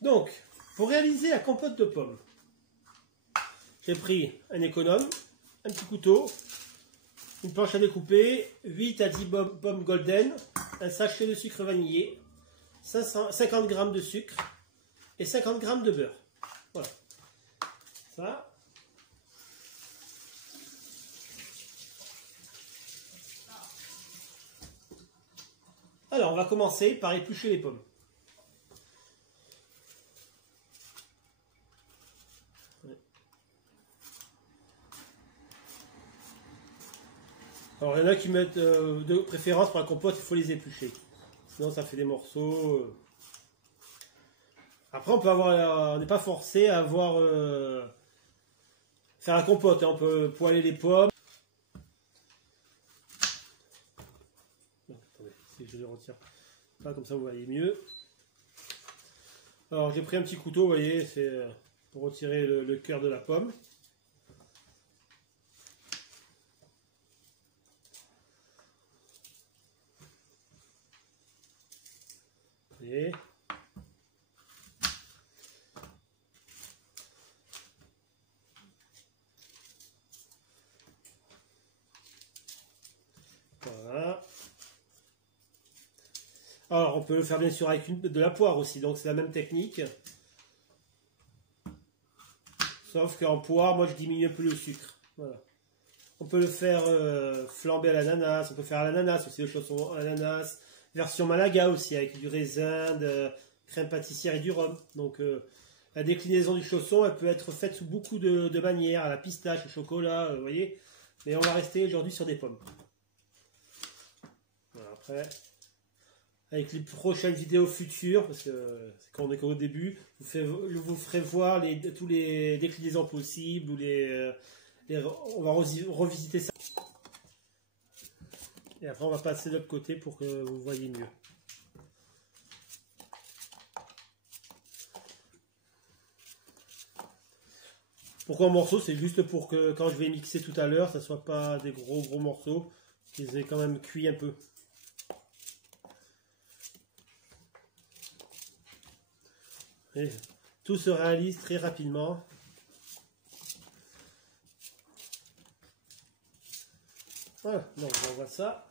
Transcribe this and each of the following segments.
Donc, pour réaliser la compote de pommes, j'ai pris un économe, un petit couteau, une planche à découper, 8 à 10 pommes golden, un sachet de sucre vanillé, 50 g de sucre et 50 g de beurre. Voilà. Ça. Alors, on va commencer par éplucher les pommes. Alors, il y en a qui mettent de préférence pour la compote, il faut les éplucher. Sinon, ça fait des morceaux. Après, on peut avoir, on n'est pas forcé à avoir faire la compote. Hein. On peut poêler les pommes. Non, attendez, si je les retire pas comme ça, vous voyez mieux. Alors, j'ai pris un petit couteau, vous voyez, c'est pour retirer le cœur de la pomme. Et voilà. Alors, on peut le faire bien sûr avec de la poire aussi, donc c'est la même technique. Sauf qu'en poire, moi je diminue un peu le sucre. Voilà. On peut le faire flamber à l'ananas, on peut faire à l'ananas aussi, le chausson à l'ananas. Version Malaga aussi, avec du raisin, de crème pâtissière et du rhum. Donc la déclinaison du chausson, elle peut être faite sous beaucoup de manières, à la pistache, au chocolat, vous voyez. Mais on va rester aujourd'hui sur des pommes. Voilà, après, avec les prochaines vidéos futures, parce que c'est quand on est qu'au début, je vous ferai voir tous les déclinaisons possibles, ou on va revisiter ça. Et après, on va passer de l'autre côté pour que vous voyez mieux. Pourquoi en morceaux? C'est juste pour que quand je vais mixer tout à l'heure, ça ne soit pas des gros morceaux, qu'ils aient quand même cuit un peu. Et tout se réalise très rapidement. Voilà, donc on voit ça.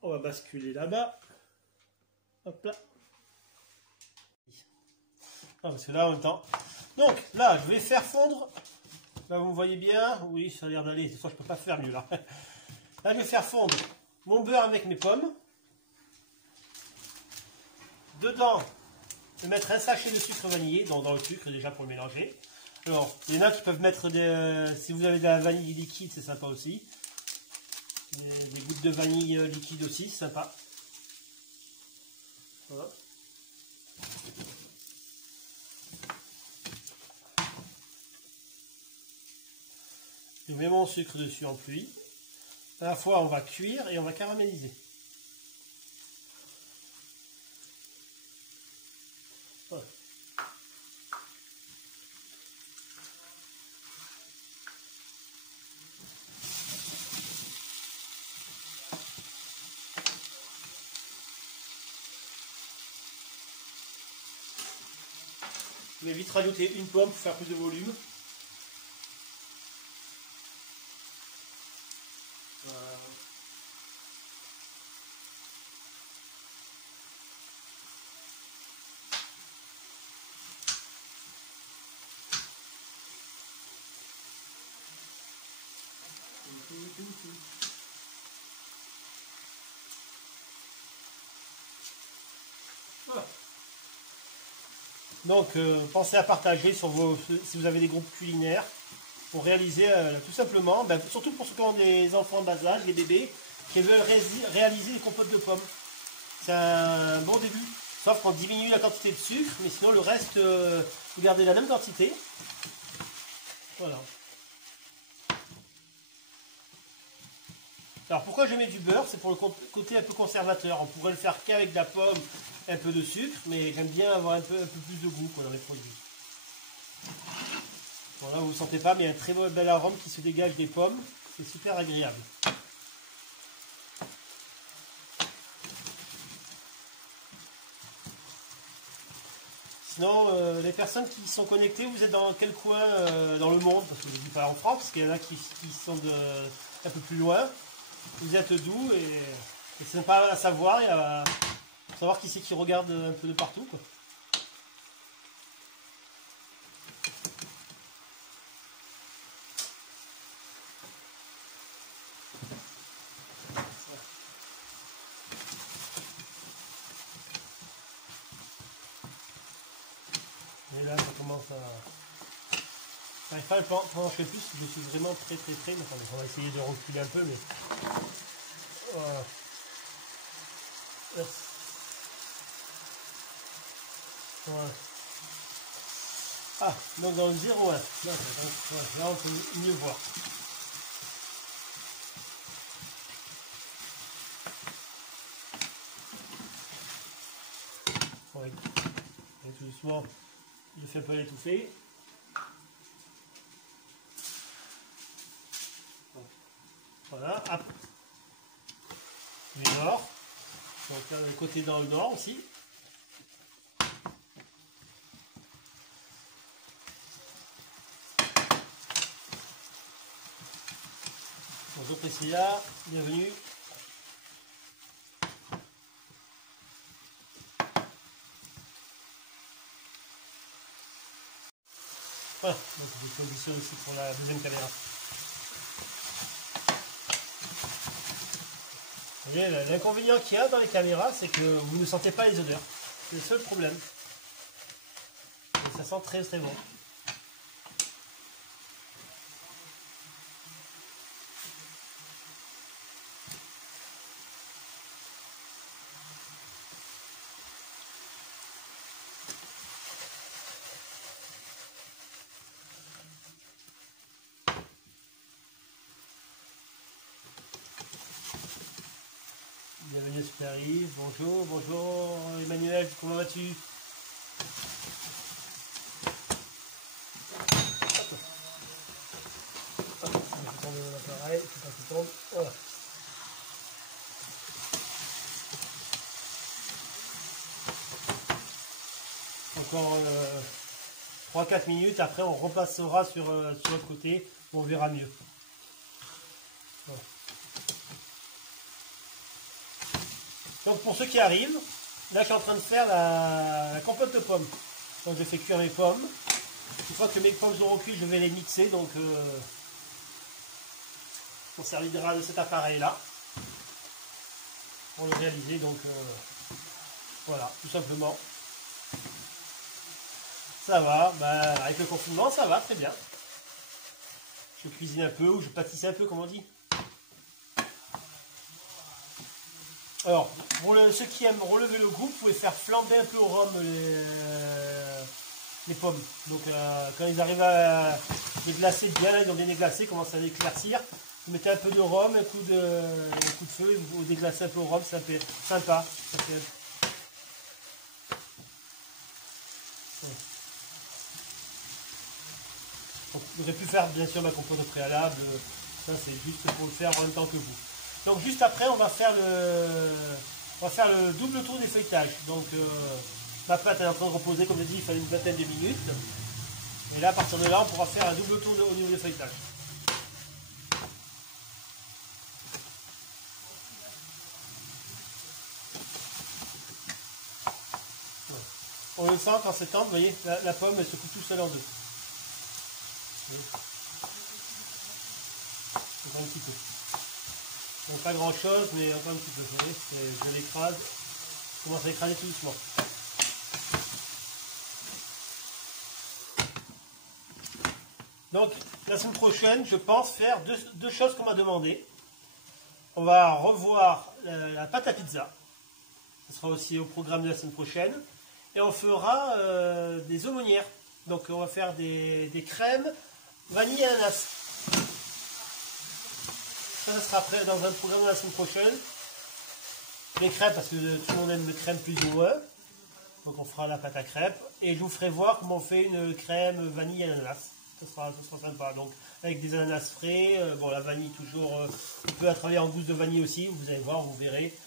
On va basculer là-bas. Hop là. Ah, parce que là, en même temps. Donc là, je vais faire fondre. Là, vous me voyez bien. Oui, ça a l'air d'aller. Des fois, je peux pas faire mieux là. Là, je vais faire fondre mon beurre avec mes pommes. Dedans, je vais mettre un sachet de sucre vanillé dans le sucre déjà pour le mélanger. Alors, il y en a qui peuvent mettre si vous avez de la vanille liquide, c'est sympa aussi. Des gouttes de vanille liquide aussi, c'est sympa. Voilà. Je mets mon sucre dessus en pluie. À la fois, on va cuire et on va caraméliser. Voilà. Je vais vite rajouter une pomme pour faire plus de volume. Voilà. Voilà. Donc, pensez à partager sur si vous avez des groupes culinaires pour réaliser tout simplement, surtout pour ceux qui ont des enfants en bas âge, des bébés, qui veulent réaliser des compotes de pommes. C'est un bon début, sauf qu'on diminue la quantité de sucre, mais sinon le reste, vous gardez la même quantité. Voilà. Alors pourquoi je mets du beurre? C'est pour le côté un peu conservateur. On pourrait le faire qu'avec de la pomme, un peu de sucre, mais j'aime bien avoir un peu plus de goût dans les produits. Bon, là vous ne sentez pas, mais il y a un très bel arôme qui se dégage des pommes. C'est super agréable. Sinon, les personnes qui sont connectées, vous êtes dans quel coin dans le monde? Parce que je ne dis pas en France, parce qu'il y en a qui sont un peu plus loin. Vous êtes d'où? Et c'est sympa à savoir, et à savoir qui c'est qui regarde un peu de partout, quoi. Et là, ça commence à... J'arrive pas à le pencher plus, je suis vraiment très très près. Attendez, on va essayer de reculer un peu, mais... Voilà. Voilà. Ah, donc dans le 0,1. Là, on peut mieux voir. Ouais. Et tout doucement, je fais un peu l'étouffer. Voilà, hop. Du nord. Donc là, le côté dans le nord aussi. Bonjour Priscilla, bienvenue. Voilà, donc je positionne aussi pour la deuxième caméra. Vous voyez, l'inconvénient qu'il y a dans les caméras, c'est que vous ne sentez pas les odeurs. C'est le seul problème. Et ça sent très très bon. Bienvenue Super Yves, bonjour, bonjour Emmanuel, comment vas-tu? Je vais tomber mon appareil, il faut pas qu'il tombe, voilà. Encore 3-4 minutes, après on repassera sur l'autre côté, on verra mieux. Voilà. Donc pour ceux qui arrivent, là je suis en train de faire la compote de pommes. Donc je fais cuire mes pommes. Une fois que mes pommes seront cuites, je vais les mixer. Donc on servira de cet appareil là pour le réaliser. Donc voilà, tout simplement. Ça va, bah, avec le confinement ça va très bien. Je cuisine un peu ou je pâtisse un peu comme on dit. Alors, pour ceux qui aiment relever le goût, vous pouvez faire flamber un peu au rhum les pommes. Donc, quand ils arrivent à les glacer bien, là, ils ont bien déglacé, commencent à éclaircir. Vous mettez un peu de rhum, un coup de feu, et vous déglacez un peu au rhum, ça fait sympa. Ça fait... Ouais. Donc, vous aurez pu faire bien sûr ma compote au préalable. Ça, c'est juste pour le faire en même temps que vous. Donc juste après, on va faire le double tour des feuilletages. Donc ma pâte est en train de reposer, comme je dit, il fallait une vingtaine de minutes. Et là, à partir de là, on pourra faire un double tour au niveau des feuilletages. On le sent quand c'est tendre, vous voyez, la pomme, elle se coupe tout seul en deux. Encore un petit peu. Donc pas grand chose, mais encore un petit peu. Vous voyez, je l'écrase. Je commence à écraser tout doucement. Donc la semaine prochaine, je pense faire deux choses qu'on m'a demandé. On va revoir la pâte à pizza. Ce sera aussi au programme de la semaine prochaine. Et on fera des aumônières. Donc on va faire des crèmes vanille et ananas. Ça sera après dans un programme de la semaine prochaine. Les crêpes, parce que tout le monde aime les crèmes plus ou moins. Donc on fera la pâte à crêpes. Et je vous ferai voir comment on fait une crème vanille et ananas. Ça sera sympa. Donc avec des ananas frais. Bon, la vanille toujours un peu à travailler en gousse de vanille aussi. Vous allez voir, vous verrez.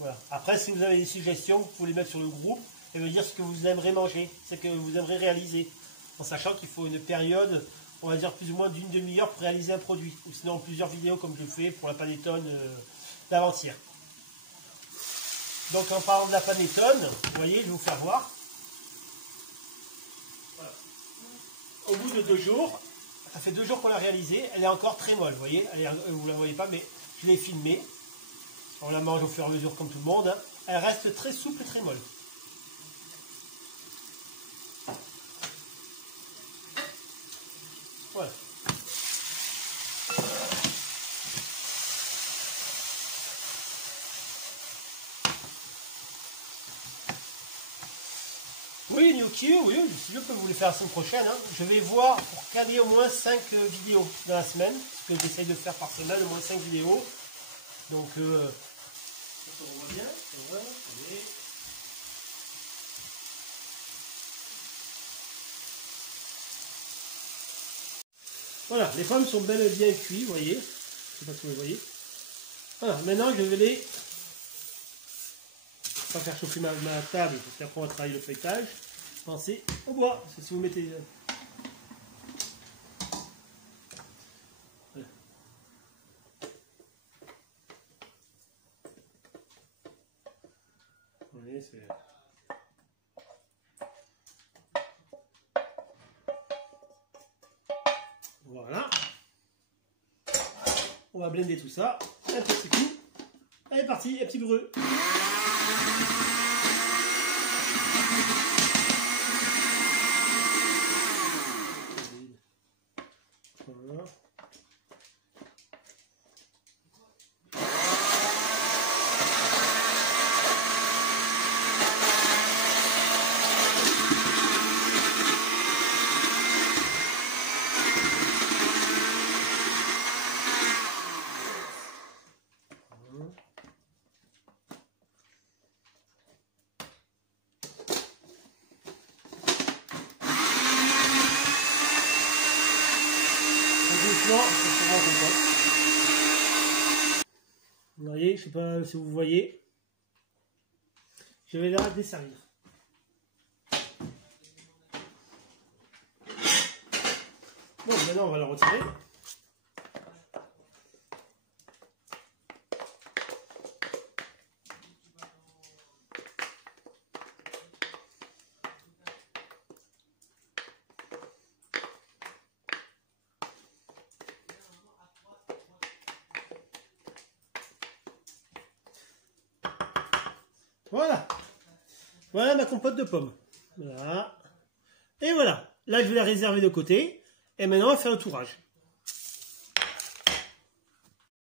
Voilà. Après, si vous avez des suggestions, vous pouvez les mettre sur le groupe. et me dire ce que vous aimerez manger, ce que vous aimeriez réaliser. En sachant qu'il faut une période, on va dire plus ou moins d'une demi-heure pour réaliser un produit. Ou sinon plusieurs vidéos comme je le fais pour la panettone d'avant-hier. Donc en parlant de la panettone, vous voyez, je vais vous faire voir. Voilà. Au bout de 2 jours, ça fait 2 jours qu'on l'a réalisée, elle est encore très molle, vous voyez, vous ne la voyez pas, mais je l'ai filmée. On la mange au fur et à mesure comme tout le monde. Hein. Elle reste très souple et très molle. Voilà. Oui, gnocchi, oui, si je peux vous les faire la semaine prochaine. Hein. Je vais voir pour caler au moins 5 vidéos dans la semaine. Ce que j'essaye de faire par semaine, au moins 5 vidéos. Donc, on voit bien. Voilà, les pommes sont bel et bien cuites, vous voyez. Je ne sais pas si vous les voyez. Voilà, maintenant je vais les... Pas faire chauffer ma table, parce qu'après on va travailler le feuilletage. Pensez au bois, parce que si vous mettez... Voilà. Vous voyez, c'est... Voilà. On va blender tout ça. Un petit coup. Allez, parti, un petit breu. Voilà. Vous voyez, je ne sais pas si vous voyez. Je vais la desservir. Bon, maintenant on va la retirer. Voilà. Voilà ma compote de pommes. Voilà. Et voilà. Là, je vais la réserver de côté. Et maintenant, on va faire le tourage.